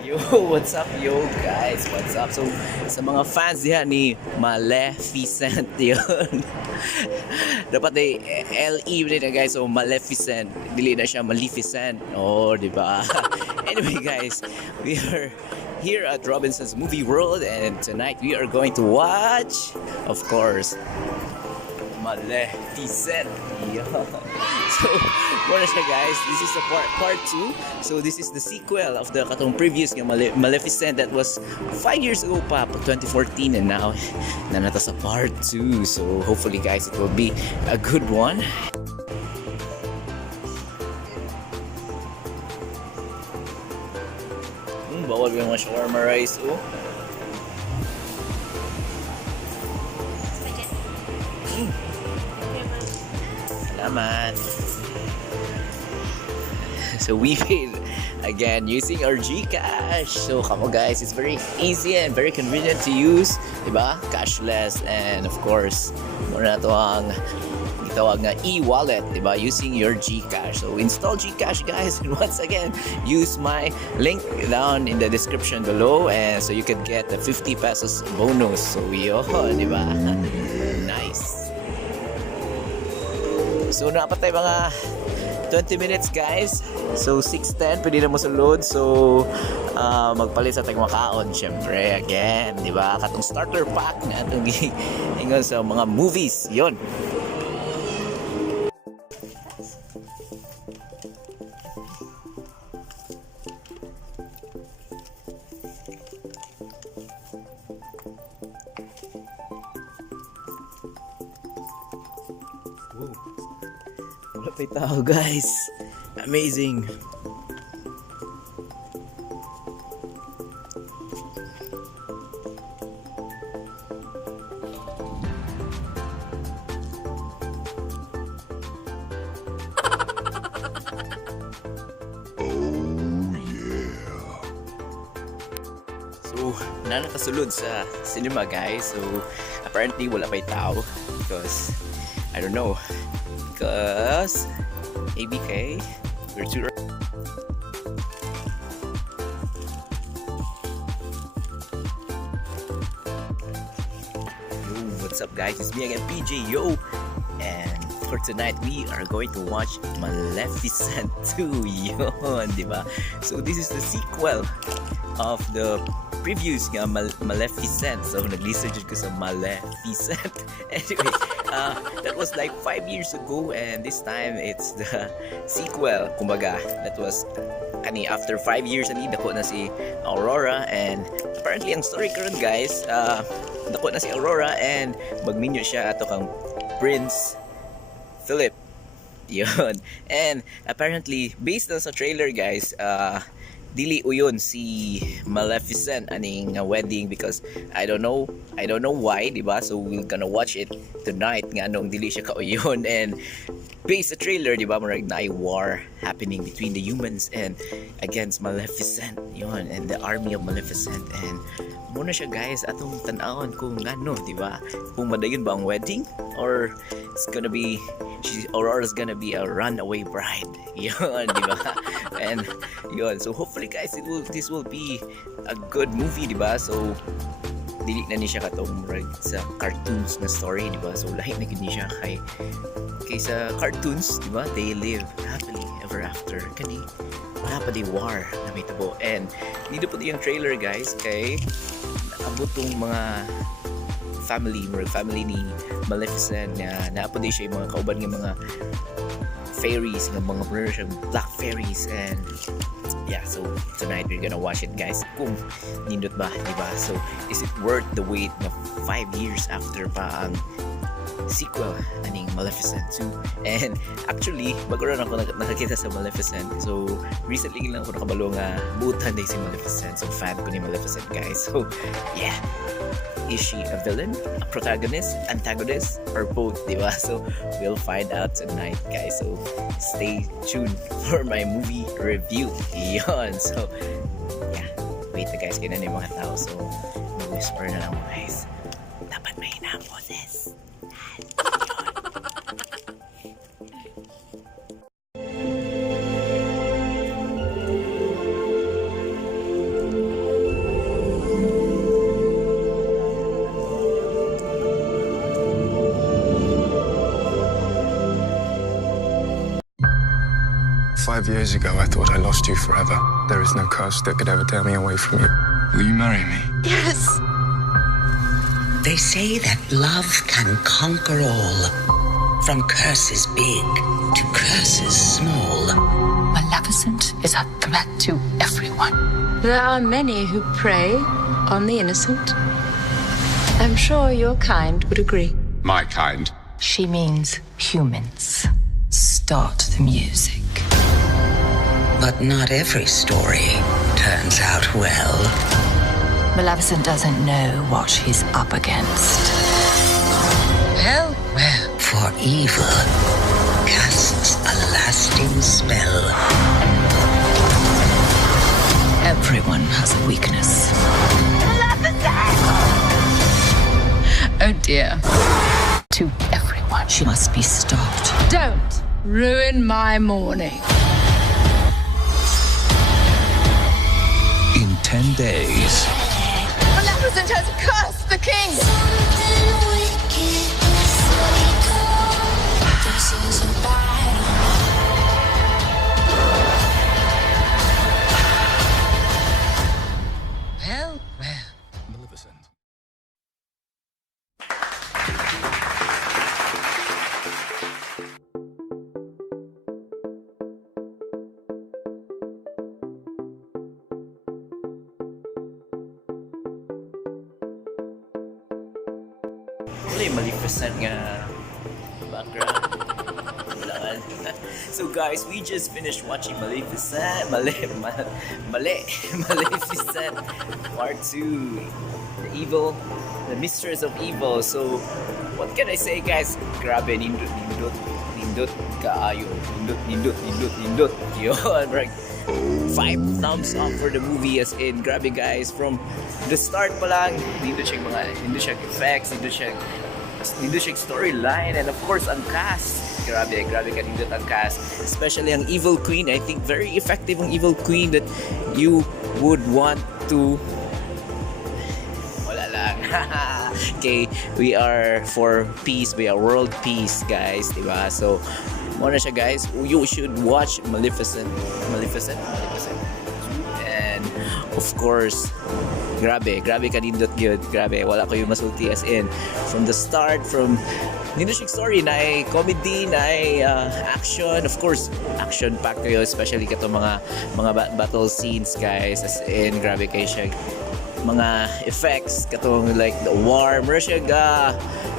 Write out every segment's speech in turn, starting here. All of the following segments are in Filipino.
Yo, what's up yo guys? What's up? So, sa mga fans diha ni Maleficent yun. Dapat ay LE din na guys. So, Maleficent. Dili na siya Maleficent. Oh, di ba? Anyway guys, we are here at Robinson's Movie World and tonight we are going to watch, of course, Maleficent. Yeah. So, muna siya guys. This is the part 2. So, this is the sequel of the katong previous nga Maleficent that was 5 years ago pa, 2014, and now nanata sa part 2. So, hopefully guys, it will be a good one. Bawal yung mga shawarma rice, oh. Salamat. So we paid again using our GCash. So come on guys, it's very easy and very convenient to use, diba? Cashless, and of course, muna na to ang gitawag nga e-wallet, diba? Using your GCash. So install GCash guys, and once again, use my link down in the description below, and so you can get the 50 pesos bonus. So yun, diba? Nice. So napatay mga 20 minutes guys. So 6:10 pwede na mo sulod. So magpalit sa tayong makaon syempre again, di ba? Katong starter pack na atong ingon sa mga movies. Yon. Wala pa yung tao guys. Amazing. So, nanakasulod sa cinema guys. So, apparently wala pa yung tao because I don't know. Because ABK, we're too early. Yo, what's up guys? It's me again, PJ, yo! And for tonight, we are going to watch Maleficent 2, yun, diba? So this is the sequel of the previous nga Maleficent. So nag-research ko sa Maleficent. Anyway, that was like 5 years ago, and this time it's the sequel. Kumbaga, that was after 5 years ani dako na si Aurora, and apparently ang story karon guys, dako na si Aurora and magminyo siya ato kang Prince Philip. Yun. And apparently based on sa trailer guys, dili uyon si Maleficent aning wedding because I don't know why, diba? So we're gonna watch it tonight nga anong dili siya kauyon, and based sa trailer, diba, marag na ay war happening between the humans and against Maleficent, yun, and the army of Maleficent. And muna siya guys atong tan-awon kung ano, diba, kung madayon ba ang wedding or it's gonna be Aurora's gonna be a runaway bride. Yun, diba? And yun, so hopefully guys this will be a good movie, diba? So dili na ni siya katong sa cartoons na story, diba? So lahi na gid ni siya kay sa cartoons, diba? They live happily ever after. Kani wala pa di war na may tabo. And dito po yung trailer guys kay naabot tong mga family ni Maleficent na naapod din siya yung mga kauban ng mga fairies, ng mga black fairies. And yeah, so tonight we're gonna watch it guys kung nindot ba, diba? So is it worth the wait na 5 years after pa ang sequel aning Maleficent 2? And actually bago rin ako nakakita sa Maleficent, so recently lang ako nakabalo nga buutan din si Maleficent. So fan ko ni Maleficent guys. So yeah, is she a villain, a protagonist, antagonist, or both, diba? So we'll find out tonight guys, so stay tuned for my movie review. Yon. So yeah, wait na guys, kaya na yung mga tao, so mag-whisper na lang mo guys, dapat may hinaboses. 5 years ago, I thought I lost you forever. There is no curse that could ever tear me away from you. Will you marry me? Yes. They say that love can conquer all, from curses big to curses small. Maleficent is a threat to everyone. There are many who prey on the innocent. I'm sure your kind would agree. My kind. She means humans. Start the music. But not every story turns out well. Maleficent doesn't know what she's up against. Well, for evil casts a lasting spell. Everyone has a weakness. Maleficent! Oh dear. To everyone, she must be stopped. Don't ruin my morning. In 10 days. Maleficent has cursed the king! Maleficent. Wala yung Maleficent nga background. Wala. So guys, we just finished watching Maleficent. Maleficent Part 2. The Mistress of Evil. So, what can I say guys? Grabe, nindot kaayo. Nindot. Yun, right? 5 thumbs up for the movie, as in grabe guys, from the start pa lang nindot siya effects, nindot siya storyline, and of course ang cast, grabe ka nindot ang cast, especially ang Evil Queen. I think very effective ang Evil Queen that you would want to wala lang. Okay, we are for peace, we are world peace guys, diba? So muna siya guys, you should watch Maleficent, and of course grabe ka nindot gyud, grabe wala ko yung masulti, as in from the start, from nindot siya story na ay comedy, na ay action, of course action packed kayo, especially kato mga battle scenes guys, as in grabe kayo siya, mga effects katong like the war, Russia ga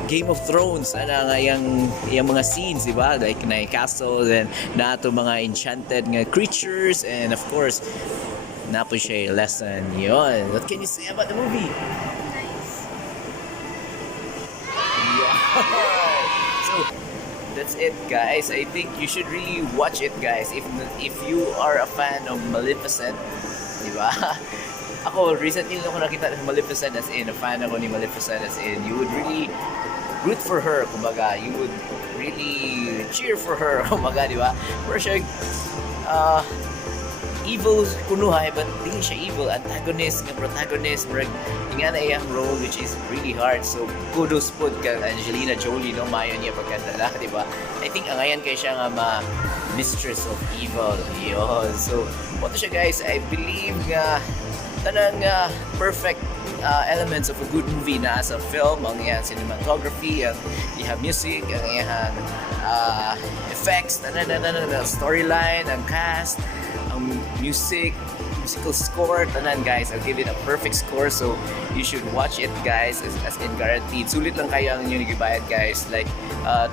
Game of Thrones, ana nga yung mga scenes, di ba? Like na castle, and na to mga enchanted nga creatures, and of course na po siya lesson. Yon. What can you say about the movie? Nice. Yeah. So that's it guys. I think you should really watch it guys if you are a fan of Maleficent, di ba? Ako recently lang ako nakita ng Maleficent, as in a fan ako ni Maleficent, as in you would really root for her, kumbaga, you would really cheer for her, kumbaga, di ba? Pero siya, evil kunuhay, but hindi siya evil, antagonist, nga protagonist, nga na iyang role, which is really hard. So, kudos po kang Angelina Jolie, no? Mayo niya pagkandala, di ba? I think angayan kay siya nga Mistress of Evil, yun. So, what siya guys, I believe nga tanang perfect elements of a good movie na as a film, ang iyang cinematography, ang iyang music, ang iyang effects, storyline, ang cast, ang musical score, tanan guys, I'll give it a perfect score, so you should watch it guys, as in guaranteed. Sulit lang kayo ang inyong nagibayad guys, like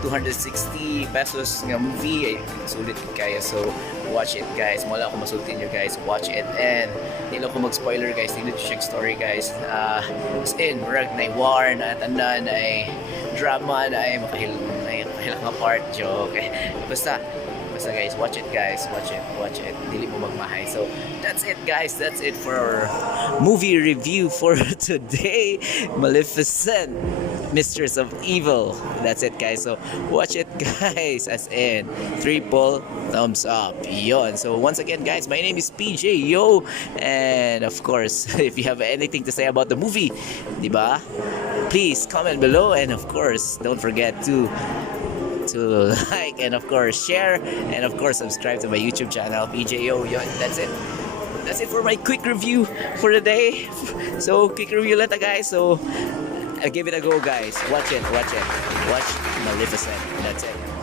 260 pesos nga movie, sulit kayo, so watch it guys, wala akong masultin nyo guys, watch it, and hindi lang ako mag-spoiler guys, hindi nyo check story guys, as in, murag na war, na tanan, ay drama, na ay makahilang nga part, joke, basta guys, watch it guys, watch it, dili mo magmahay. So that's it guys, that's it for our movie review for today, Maleficent, Mistress of Evil. That's it guys, so watch it guys, as in triple thumbs up, yon. So once again guys, my name is PJ, yo, and of course if you have anything to say about the movie, diba, please comment below, and of course don't forget to to like and of course share and of course subscribe to my YouTube channel PJO. Yun, that's it. That's it for my quick review for the day. So quick review lang guys. So give it a go guys. Watch it. Watch Maleficent. That's it.